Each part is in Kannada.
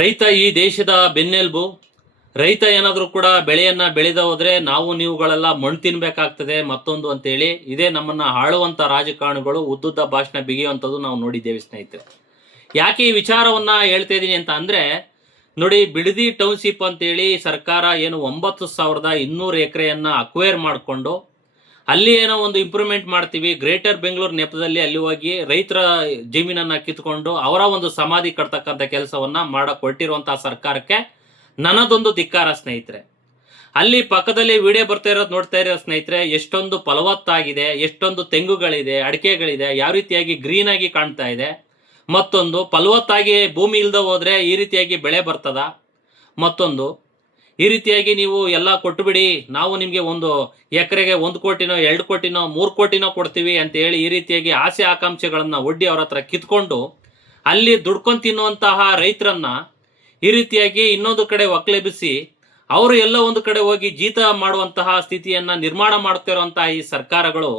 ರೈತ ಈ ದೇಶದ ಬೆನ್ನೆಲುಬು. ರೈತ ಏನಾದರೂ ಕೂಡ ಬೆಳೆಯನ್ನ ಬೆಳೆದ ಹೋದ್ರೆ ನಾವು ನೀವುಗಳೆಲ್ಲ ಮಣ್ಣು ತಿನ್ಬೇಕಾಗ್ತದೆ ಮತ್ತೊಂದು ಅಂತೇಳಿ ಇದೇ ನಮ್ಮನ್ನ ಆಳುವಂತ ರಾಜಕಾರಣಿಗಳು ಉದ್ದುದ್ದ ಭಾಷಣ ಬಿಗಿಯುವಂಥದ್ದು ನಾವು ನೋಡಿದ್ದೇವೆ ಸ್ನೇಹಿತರೆ. ಯಾಕೆ ಈ ವಿಚಾರವನ್ನ ಹೇಳ್ತಾ ಇದ್ದೀನಿ ಅಂತ ಅಂದ್ರೆ, ನೋಡಿ, ಬಿಡದಿ ಟೌನ್ಶಿಪ್ ಅಂತೇಳಿ ಸರ್ಕಾರ ಏನು 9,200 ಎಕರೆಯನ್ನ ಅಕ್ವೈರ್ ಮಾಡಿಕೊಂಡು ಅಲ್ಲಿ ಏನೋ ಒಂದು ಇಂಪ್ರೂವ್ಮೆಂಟ್ ಮಾಡ್ತೀವಿ, ಗ್ರೇಟರ್ ಬೆಂಗಳೂರು ನೆಪದಲ್ಲಿ ಅಲ್ಲಿ ಹೋಗಿ ರೈತರ ಜಮೀನನ್ನ ಕಿತ್ಕೊಂಡು ಅವರ ಒಂದು ಸಮಾಧಿ ಕಟ್ತಕ್ಕಂಥ ಕೆಲಸವನ್ನ ಮಾಡಕ್ ಹೊರಟಿರುವಂತಹ ಸರ್ಕಾರಕ್ಕೆ ನನ್ನದೊಂದು ಧಿಕ್ಕಾರ ಸ್ನೇಹಿತರೆ. ಅಲ್ಲಿ ಪಕ್ಕದಲ್ಲಿ ವಿಡಿಯೋ ಬರ್ತಾ ಇರೋದು ನೋಡ್ತಾ ಇರೋ ಸ್ನೇಹಿತರೆ, ಎಷ್ಟೊಂದು ಫಲವತ್ತಾಗಿದೆ, ಎಷ್ಟೊಂದು ತೆಂಗುಗಳಿದೆ, ಅಡಿಕೆಗಳಿದೆ, ಯಾವ ರೀತಿಯಾಗಿ ಗ್ರೀನ್ ಆಗಿ ಕಾಣ್ತಾ ಇದೆ. ಮತ್ತೊಂದು, ಫಲವತ್ತಾಗಿ ಭೂಮಿ ಇಲ್ದ ಹೋದ್ರೆ ಈ ರೀತಿಯಾಗಿ ಬೆಳೆ ಬರ್ತದ. ಮತ್ತೊಂದು, ಈ ರೀತಿಯಾಗಿ ನೀವು ಎಲ್ಲ ಕೊಟ್ಟುಬಿಡಿ, ನಾವು ನಿಮಗೆ ಒಂದು ಎಕರೆಗೆ 1 ಕೋಟಿನೋ 2 ಕೋಟಿನೋ 3 ಕೋಟಿನೋ ಕೊಡ್ತೀವಿ ಅಂತ ಹೇಳಿ ಈ ರೀತಿಯಾಗಿ ಆಸೆ ಆಕಾಂಕ್ಷೆಗಳನ್ನ ಒಡ್ಡಿ ಅವ್ರ ಹತ್ರ ಕಿತ್ಕೊಂಡು ಅಲ್ಲಿ ದುಡ್ಕೊಂಡು ತಿನ್ನುವಂತಹ ರೈತರನ್ನ ಈ ರೀತಿಯಾಗಿ ಇನ್ನೊಂದು ಕಡೆ ಒಕ್ಕಲೆಬ್ಬಿಸಿ ಅವರು ಎಲ್ಲ ಒಂದು ಕಡೆ ಹೋಗಿ ಜೀತ ಮಾಡುವಂತಹ ಸ್ಥಿತಿಯನ್ನ ನಿರ್ಮಾಣ ಮಾಡ್ತಿರುವಂತಹ ಈ ಸರ್ಕಾರಗಳು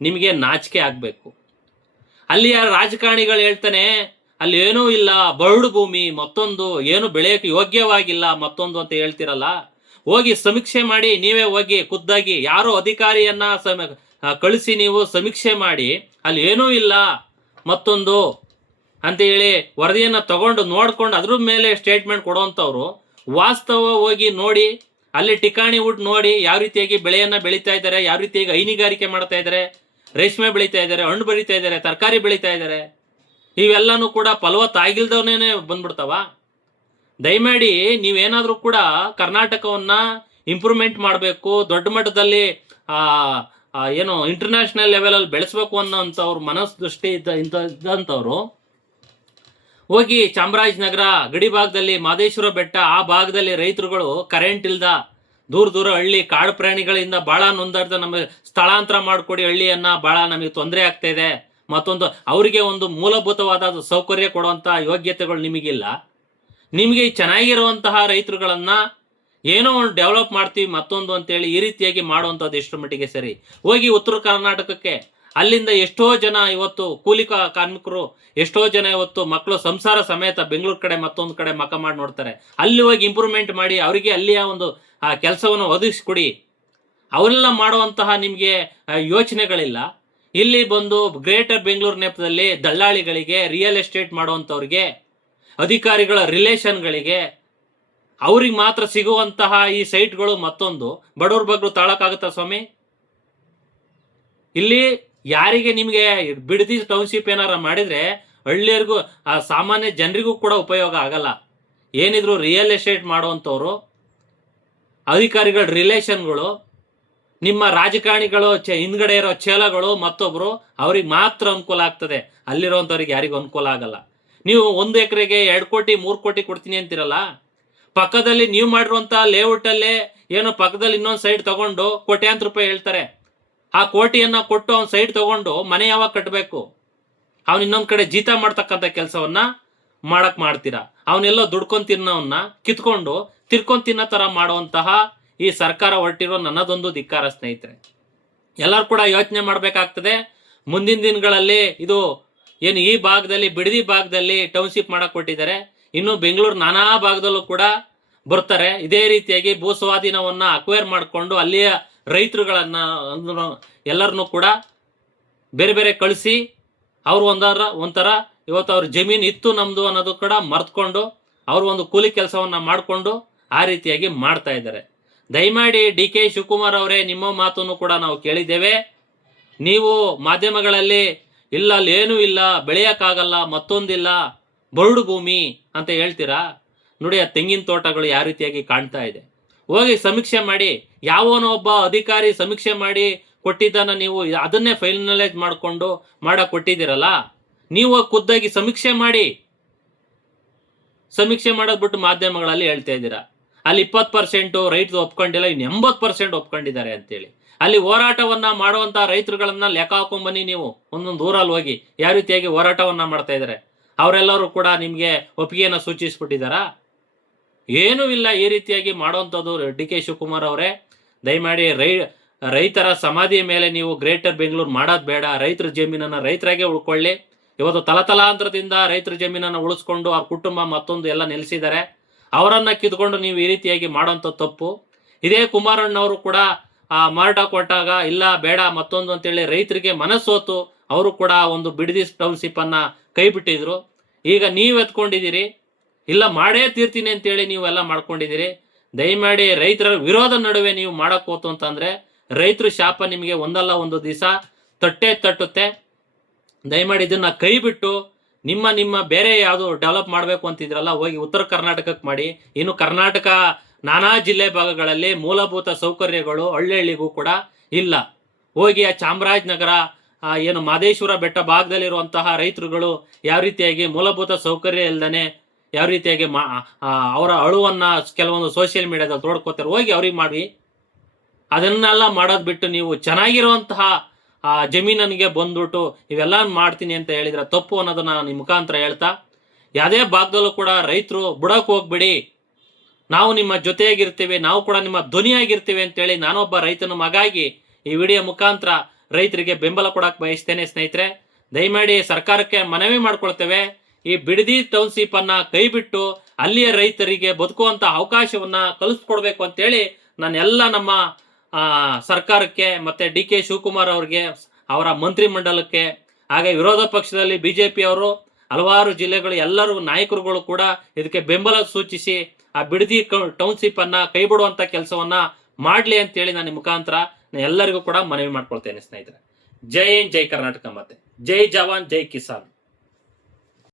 ನಿಮಗೆ ನಾಚಿಕೆ ಆಗ್ಬೇಕು. ಅಲ್ಲಿಯ ರಾಜಕಾರಣಿಗಳು ಹೇಳ್ತಾನೆ, ಅಲ್ಲಿ ಏನೂ ಇಲ್ಲ, ಬರಡು ಭೂಮಿ, ಮತ್ತೊಂದು ಏನು ಬೆಳೆಯಕ್ಕೆ ಯೋಗ್ಯವಾಗಿಲ್ಲ ಮತ್ತೊಂದು ಅಂತ ಹೇಳ್ತಿರಲ್ಲ. ಹೋಗಿ ಸಮೀಕ್ಷೆ ಮಾಡಿ, ನೀವೇ ಹೋಗಿ ಖುದ್ದಾಗಿ ಯಾರೋ ಅಧಿಕಾರಿಯನ್ನ ಕಳಿಸಿ ನೀವು ಸಮೀಕ್ಷೆ ಮಾಡಿ ಅಲ್ಲಿ ಏನೂ ಇಲ್ಲ ಮತ್ತೊಂದು ಅಂತ ಹೇಳಿ ವರದಿಯನ್ನ ತಗೊಂಡು ನೋಡ್ಕೊಂಡು ಅದ್ರ ಮೇಲೆ ಸ್ಟೇಟ್ಮೆಂಟ್ ಕೊಡುವಂಥವ್ರು ವಾಸ್ತವ ಹೋಗಿ ನೋಡಿ, ಅಲ್ಲಿ ಠಿಕಾಣಿ ಊಟ ನೋಡಿ ಯಾವ ರೀತಿಯಾಗಿ ಬೆಳೆಯನ್ನ ಬೆಳೀತಾ ಇದ್ದಾರೆ, ಯಾವ ರೀತಿಯಾಗಿ ಹೈನುಗಾರಿಕೆ ಮಾಡ್ತಾ ಇದ್ದಾರೆ, ರೇಷ್ಮೆ ಬೆಳೀತಾ ಇದ್ದಾರೆ, ಹಣ್ಣು ಬೆಳೀತಾ ಇದ್ದಾರೆ, ತರಕಾರಿ ಬೆಳೀತಾ ಇದ್ದಾರೆ, ಇವೆಲ್ಲನೂ ಕೂಡ ಫಲವತ್ತಾಗಿಲ್ದವನೇ ಬಂದ್ಬಿಡ್ತಾವ. ದಯಮಾಡಿ ನೀವೇನಾದ್ರೂ ಕೂಡ ಕರ್ನಾಟಕವನ್ನ ಇಂಪ್ರೂವ್ಮೆಂಟ್ ಮಾಡಬೇಕು, ದೊಡ್ಡ ಮಟ್ಟದಲ್ಲಿ ಏನು ಇಂಟರ್ನ್ಯಾಷನಲ್ ಲೆವೆಲಲ್ಲಿ ಬೆಳೆಸ್ಬೇಕು ಅನ್ನೋಂಥವ್ರು ಮನಸ್ದೃಷ್ಟಿ ಇದ್ದಂಥವ್ರು ಹೋಗಿ ಚಾಮರಾಜನಗರ ಗಡಿ ಭಾಗದಲ್ಲಿ ಮಾದೇಶ್ವರ ಬೆಟ್ಟ ಆ ಭಾಗದಲ್ಲಿ ರೈತರುಗಳು ಕರೆಂಟ್ ಇಲ್ದ ದೂರ ದೂರ ಹಳ್ಳಿ ಕಾಡು ಪ್ರಾಣಿಗಳಿಂದ ಬಹಳ ನೊಂದಾಡ್ದ, ನಮಗೆ ಸ್ಥಳಾಂತರ ಮಾಡಿಕೊಡಿ, ಹಳ್ಳಿಯನ್ನ ಬಹಳ ನಮಗೆ ತೊಂದರೆ ಆಗ್ತಾ ಇದೆ, ಮತ್ತೊಂದು ಅವರಿಗೆ ಒಂದು ಮೂಲಭೂತವಾದ ಸೌಕರ್ಯ ಕೊಡುವಂಥ ಯೋಗ್ಯತೆಗಳು ನಿಮಗಿಲ್ಲ. ನಿಮಗೆ ಚೆನ್ನಾಗಿರುವಂತಹ ರೈತರುಗಳನ್ನ ಏನೋ ಒಂದು ಡೆವಲಪ್ ಮಾಡ್ತೀವಿ ಮತ್ತೊಂದು ಅಂತೇಳಿ ಈ ರೀತಿಯಾಗಿ ಮಾಡುವಂಥದ್ದು ಎಷ್ಟರ ಮಟ್ಟಿಗೆ ಸರಿ? ಹೋಗಿ ಉತ್ತರ ಕರ್ನಾಟಕಕ್ಕೆ, ಅಲ್ಲಿಂದ ಎಷ್ಟೋ ಜನ ಇವತ್ತು ಕೂಲಿ ಕಾರ್ಮಿಕರು, ಎಷ್ಟೋ ಜನ ಇವತ್ತು ಮಕ್ಕಳು ಸಂಸಾರ ಸಮೇತ ಬೆಂಗಳೂರು ಕಡೆ ಮತ್ತೊಂದು ಕಡೆ ಮಕ ಮಾಡಿ ನೋಡ್ತಾರೆ. ಅಲ್ಲಿ ಹೋಗಿ ಇಂಪ್ರೂವ್ಮೆಂಟ್ ಮಾಡಿ ಅವರಿಗೆ ಅಲ್ಲಿಯ ಒಂದು ಆ ಕೆಲಸವನ್ನು ಒದಗಿಸ್ಕೊಡಿ. ಅವರೆಲ್ಲ ಮಾಡುವಂತಹ ನಿಮಗೆ ಯೋಚನೆಗಳಿಲ್ಲ. ಇಲ್ಲಿ ಬಂದು ಗ್ರೇಟರ್ ಬೆಂಗಳೂರು ನೆಪದಲ್ಲಿ ದಳ್ಳಾಳಿಗಳಿಗೆ, ರಿಯಲ್ ಎಸ್ಟೇಟ್ ಮಾಡುವಂಥವ್ರಿಗೆ, ಅಧಿಕಾರಿಗಳ ರಿಲೇಷನ್ಗಳಿಗೆ, ಅವ್ರಿಗೆ ಮಾತ್ರ ಸಿಗುವಂತಹ ಈ ಸೈಟ್ಗಳು ಮತ್ತೊಂದು ಬಡವ್ರ ಬಗ್ಗೆ ತಾಳಕ್ಕಾಗುತ್ತಾ ಸ್ವಾಮಿ? ಇಲ್ಲಿ ಯಾರಿಗೆ ನಿಮಗೆ ಬಿಡದಿ ಟೌನ್ಶಿಪ್ ಏನಾರ ಮಾಡಿದ್ರೆ ಹಳ್ಳಿಯರಿಗೂ ಸಾಮಾನ್ಯ ಜನರಿಗೂ ಕೂಡ ಉಪಯೋಗ ಆಗಲ್ಲ. ಏನಿದ್ರು ರಿಯಲ್ ಎಸ್ಟೇಟ್ ಮಾಡುವಂಥವ್ರು, ಅಧಿಕಾರಿಗಳ ರಿಲೇಷನ್ಗಳು, ನಿಮ್ಮ ರಾಜಕಾರಣಿಗಳು ಹಿಂದ್ಗಡೆ ಇರೋ ಚೇಲಗಳು ಮತ್ತೊಬ್ರು, ಅವ್ರಿಗೆ ಮಾತ್ರ ಅನುಕೂಲ ಆಗ್ತದೆ. ಅಲ್ಲಿರೋಂಥವ್ರಿಗೆ ಯಾರಿಗೂ ಅನುಕೂಲ ಆಗಲ್ಲ. ನೀವು 1 ಎಕರೆಗೆ 2 ಕೋಟಿ 3 ಕೋಟಿ ಕೊಡ್ತೀನಿ ಅಂತಿರಲ್ಲ, ಪಕ್ಕದಲ್ಲಿ ನೀವು ಮಾಡಿರುವಂಥ ಲೇಔಟಲ್ಲೇ ಏನೋ ಪಕ್ಕದಲ್ಲಿ ಇನ್ನೊಂದು ಸೈಡ್ ತಗೊಂಡು ಕೋಟ್ಯಾಂತರ ರೂಪಾಯಿ ಹೇಳ್ತಾರೆ. ಆ ಕೋಟಿಯನ್ನ ಕೊಟ್ಟು ಅವ್ನ ಸೈಡ್ ತಗೊಂಡು ಮನೆ ಯಾವಾಗ ಕಟ್ಟಬೇಕು? ಅವ್ನು ಇನ್ನೊಂದು ಕಡೆ ಜೀತ ಮಾಡ್ತಕ್ಕಂಥ ಕೆಲಸವನ್ನ ಮಾಡ್ತೀರಾ. ಅವನ್ನೆಲ್ಲೋ ದುಡ್ಕೊಂಡು ತಿನ್ನೋವನ್ನ ಕಿತ್ಕೊಂಡು ತಿರ್ಕೊಂಡು ತಿನ್ನೋ ಥರ ಮಾಡುವಂತಹ ಈ ಸರ್ಕಾರ ಹೊರಟಿರೋ ನನ್ನದೊಂದು ಧಿಕ್ಕಾರ ಸ್ನೇಹಿತರೆ. ಎಲ್ಲರೂ ಕೂಡ ಯೋಚನೆ ಮಾಡಬೇಕಾಗ್ತದೆ. ಮುಂದಿನ ದಿನಗಳಲ್ಲಿ ಇದು ಏನು ಈ ಭಾಗದಲ್ಲಿ ಬಿಡದಿ ಭಾಗದಲ್ಲಿ ಟೌನ್ಶಿಪ್ ಮಾಡಕ್ ಕೊಟ್ಟಿದ್ದಾರೆ, ಇನ್ನು ಬೆಂಗಳೂರು ನಾನಾ ಭಾಗದಲ್ಲೂ ಕೂಡ ಬರ್ತಾರೆ. ಇದೇ ರೀತಿಯಾಗಿ ಭೂ ಸ್ವಾಧೀನವನ್ನ ಅಕ್ವೈರ್ ಮಾಡಿಕೊಂಡು ಅಲ್ಲಿಯ ರೈತರುಗಳನ್ನ ಎಲ್ಲರನ್ನೂ ಕೂಡ ಬೇರೆ ಬೇರೆ ಕಳಿಸಿ ಅವ್ರು ಒಂಥರ ಇವತ್ತು ಅವ್ರ ಜಮೀನು ಇತ್ತು ನಮ್ದು ಅನ್ನೋದು ಕೂಡ ಮರ್ತ್ಕೊಂಡು ಅವರು ಒಂದು ಕೂಲಿ ಕೆಲಸವನ್ನ ಮಾಡಿಕೊಂಡು ಆ ರೀತಿಯಾಗಿ ಮಾಡ್ತಾ ಇದ್ದಾರೆ. ದಯಮಾಡಿ DK ಶಿವಕುಮಾರ್ ಅವರೇ, ನಿಮ್ಮ ಮಾತನ್ನು ಕೂಡ ನಾವು ಕೇಳಿದ್ದೇವೆ. ನೀವು ಮಾಧ್ಯಮಗಳಲ್ಲಿ ಇಲ್ಲ, ಅಲ್ಲಿ ಏನೂ ಇಲ್ಲ, ಬೆಳೆಯೋಕ್ಕಾಗಲ್ಲ, ಮತ್ತೊಂದಿಲ್ಲ, ಬರಡು ಭೂಮಿ ಅಂತ ಹೇಳ್ತೀರಾ. ನೋಡಿ, ಆ ತೆಂಗಿನ ತೋಟಗಳು ಯಾವ ರೀತಿಯಾಗಿ ಕಾಣ್ತಾ ಇದೆ. ಹೋಗಿ ಸಮೀಕ್ಷೆ ಮಾಡಿ. ಯಾವನೋ ಒಬ್ಬ ಅಧಿಕಾರಿ ಸಮೀಕ್ಷೆ ಮಾಡಿ ಕೊಟ್ಟಿದ್ದಾನ, ನೀವು ಅದನ್ನೇ ಫೈನಲೈಸ್ ಮಾಡಿಕೊಂಡು ಮಾಡಕ್ ಕೊಟ್ಟಿದ್ದೀರಲ್ಲ, ನೀವು ಖುದ್ದಾಗಿ ಸಮೀಕ್ಷೆ ಮಾಡಿ. ಸಮೀಕ್ಷೆ ಮಾಡೋದು ಬಿಟ್ಟು ಮಾಧ್ಯಮಗಳಲ್ಲಿ ಹೇಳ್ತಾ ಇದ್ದೀರಾ ಅಲ್ಲಿ 20% ರೈತರು ಒಪ್ಕೊಂಡಿಲ್ಲ, ಇನ್ನು 80% ಒಪ್ಕೊಂಡಿದ್ದಾರೆ ಅಂತೇಳಿ. ಅಲ್ಲಿ ಹೋರಾಟವನ್ನ ಮಾಡುವಂತ ರೈತರುಗಳನ್ನ ಲೆಕ್ಕ ಹಾಕೊಂಬನ್ನಿ. ನೀವು ಒಂದೊಂದು ಊರಲ್ಲಿ ಹೋಗಿ ಯಾವ ರೀತಿಯಾಗಿ ಹೋರಾಟವನ್ನ ಮಾಡ್ತಾ ಇದ್ದಾರೆ. ಅವರೆಲ್ಲರೂ ಕೂಡ ನಿಮ್ಗೆ ಒಪ್ಪಿಗೆಯನ್ನ ಸೂಚಿಸ್ಬಿಟ್ಟಿದ್ದಾರಾ? ಏನೂ ಇಲ್ಲ. ಈ ರೀತಿಯಾಗಿ ಮಾಡುವಂಥದ್ದು DK ಶಿವಕುಮಾರ್ ಅವರೇ, ದಯಮಾಡಿ ರೈತರ ಸಮಾಧಿಯ ಮೇಲೆ ನೀವು ಗ್ರೇಟರ್ ಬೆಂಗಳೂರು ಮಾಡೋದು ಬೇಡ. ರೈತರ ಜಮೀನನ್ನ ರೈತರಾಗೆ ಉಳ್ಕೊಳ್ಳಿ. ಇವತ್ತು ತಲತಲಾಂತರದಿಂದ ರೈತರ ಜಮೀನನ್ನು ಉಳಿಸ್ಕೊಂಡು ಅವ್ರ ಕುಟುಂಬ ಮತ್ತೊಂದು ಎಲ್ಲ ನೆಲೆಸಿದ್ದಾರೆ. ಅವರನ್ನ ಕಿತ್ಕೊಂಡು ನೀವು ಈ ರೀತಿಯಾಗಿ ಮಾಡೋಂಥ ತಪ್ಪು. ಇದೇ ಕುಮಾರಣ್ಣವರು ಕೂಡ ಮಾರಾಟ ಕೊಟ್ಟಾಗ ಇಲ್ಲ ಬೇಡ ಮತ್ತೊಂದು ಅಂತೇಳಿ ರೈತರಿಗೆ ಮನಸ್ಸೋತು ಅವರು ಕೂಡ ಒಂದು ಬಿಡದಿ ಟೌನ್ಶಿಪ್ ಅನ್ನ ಕೈ ಬಿಟ್ಟಿದ್ರು. ಈಗ ನೀವು ಎತ್ಕೊಂಡಿದ್ದೀರಿ, ಇಲ್ಲ ಮಾಡೇ ತೀರ್ತೀನಿ ಅಂತೇಳಿ ನೀವು ಎಲ್ಲ ಮಾಡ್ಕೊಂಡಿದ್ದೀರಿ. ದಯಮಾಡಿ ರೈತರ ವಿರೋಧ ನಡುವೆ ನೀವು ಮಾಡಕ್ ಹೋತು ಅಂತಂದ್ರೆ ರೈತರ ಶಾಪ ನಿಮಗೆ ಒಂದಲ್ಲ ಒಂದು ದಿವಸ ತಟ್ಟುತ್ತೆ. ದಯಮಾಡಿ ಇದನ್ನ ಕೈ ಬಿಟ್ಟು ನಿಮ್ಮ ಬೇರೆ ಯಾವುದು ಡೆವಲಪ್ ಮಾಡಬೇಕು ಅಂತಿದ್ರಲ್ಲ ಹೋಗಿ ಉತ್ತರ ಕರ್ನಾಟಕಕ್ಕೆ ಮಾಡಿ. ಇನ್ನು ಕರ್ನಾಟಕ ನಾನಾ ಜಿಲ್ಲೆ ಭಾಗಗಳಲ್ಲಿ ಮೂಲಭೂತ ಸೌಕರ್ಯಗಳು ಹಳ್ಳಿಗೂ ಕೂಡ ಇಲ್ಲ. ಹೋಗಿ ಆ ಚಾಮರಾಜನಗರ ಏನು ಮಾದೇಶ್ವರ ಬೆಟ್ಟ ಭಾಗದಲ್ಲಿರುವಂತಹ ರೈತರುಗಳು ಯಾವ ರೀತಿಯಾಗಿ ಮೂಲಭೂತ ಸೌಕರ್ಯ ಇಲ್ದಾನೆ ಯಾವ ರೀತಿಯಾಗಿ ಅವರ ಅಳುವನ್ನ ಕೆಲವೊಂದು ಸೋಷಿಯಲ್ ಮೀಡಿಯಾದಲ್ಲಿ ತೋಡ್ಕೋತಾರೆ. ಹೋಗಿ ಅವ್ರಿಗೆ ಮಾಡಿ. ಅದನ್ನೆಲ್ಲ ಮಾಡೋದು ಬಿಟ್ಟು ನೀವು ಚೆನ್ನಾಗಿರುವಂತಹ ಜಮೀನಿಗೆ ಬಂದ್ಬಿಟ್ಟು ಇವೆಲ್ಲ ಮಾಡ್ತೀನಿ ಅಂತ ಹೇಳಿದ್ರೆ ತಪ್ಪು ಅನ್ನೋದನ್ನ ನಿಮ್ಮ ಮುಖಾಂತರ ಹೇಳ್ತಾ, ಯಾವುದೇ ಭಾಗದಲ್ಲೂ ಕೂಡ ರೈತರು ಬುಡಕ್ಕೆ ಹೋಗ್ಬಿಡಿ, ನಾವು ನಿಮ್ಮ ಜೊತೆಯಾಗಿರ್ತೀವಿ, ನಾವು ಕೂಡ ನಿಮ್ಮ ಧ್ವನಿಯಾಗಿರ್ತೀವಿ ಅಂತೇಳಿ ನಾನೊಬ್ಬ ರೈತನ ಮಗಾಗಿ ಈ ವಿಡಿಯೋ ಮುಖಾಂತರ ರೈತರಿಗೆ ಬೆಂಬಲ ಕೊಡಕ್ಕೆ ಬಯಸ್ತೇನೆ. ಸ್ನೇಹಿತರೆ, ದಯಮಾಡಿ ಸರ್ಕಾರಕ್ಕೆ ಮನವಿ ಮಾಡ್ಕೊಳ್ತೇವೆ, ಈ ಬಿಡದಿ ಟೌನ್ಶಿಪ್ ಅನ್ನ ಕೈ ಬಿಟ್ಟು ಅಲ್ಲಿಯ ರೈತರಿಗೆ ಬದುಕುವಂತ ಅವಕಾಶವನ್ನ ಕಲಿಸ್ಕೊಡ್ಬೇಕು ಅಂತೇಳಿ ನಾನು ಎಲ್ಲ ನಮ್ಮ ಸರ್ಕಾರಕ್ಕೆ ಮತ್ತೆ ಡಿ.ಕೆ. ಶಿವಕುಮಾರ್ ಅವ್ರಿಗೆ, ಅವರ ಮಂತ್ರಿ ಮಂಡಲಕ್ಕೆ, ಹಾಗೆ ವಿರೋಧ ಪಕ್ಷದಲ್ಲಿ ಬಿಜೆಪಿ ಅವರು ಹಲವಾರು ಜಿಲ್ಲೆಗಳು ಎಲ್ಲರೂ ನಾಯಕರುಗಳು ಕೂಡ ಇದಕ್ಕೆ ಬೆಂಬಲ ಸೂಚಿಸಿ ಆ ಬಿಡದಿ ಟೌನ್ಶಿಪ್ ಅನ್ನ ಕೈ ಬಿಡುವಂತ ಕೆಲಸವನ್ನ ಮಾಡ್ಲಿ ಅಂತೇಳಿ ನಾನು ಮುಖಾಂತರ ಎಲ್ಲರಿಗೂ ಕೂಡ ಮನವಿ ಮಾಡ್ಕೊಳ್ತೇನೆ. ಸ್ನೇಹಿತರೆ, ಜೈ ಹಿಂದ್, ಜೈ ಕರ್ನಾಟಕ, ಮತ್ತೆ ಜೈ ಜವಾನ್, ಜೈ ಕಿಸಾನ್.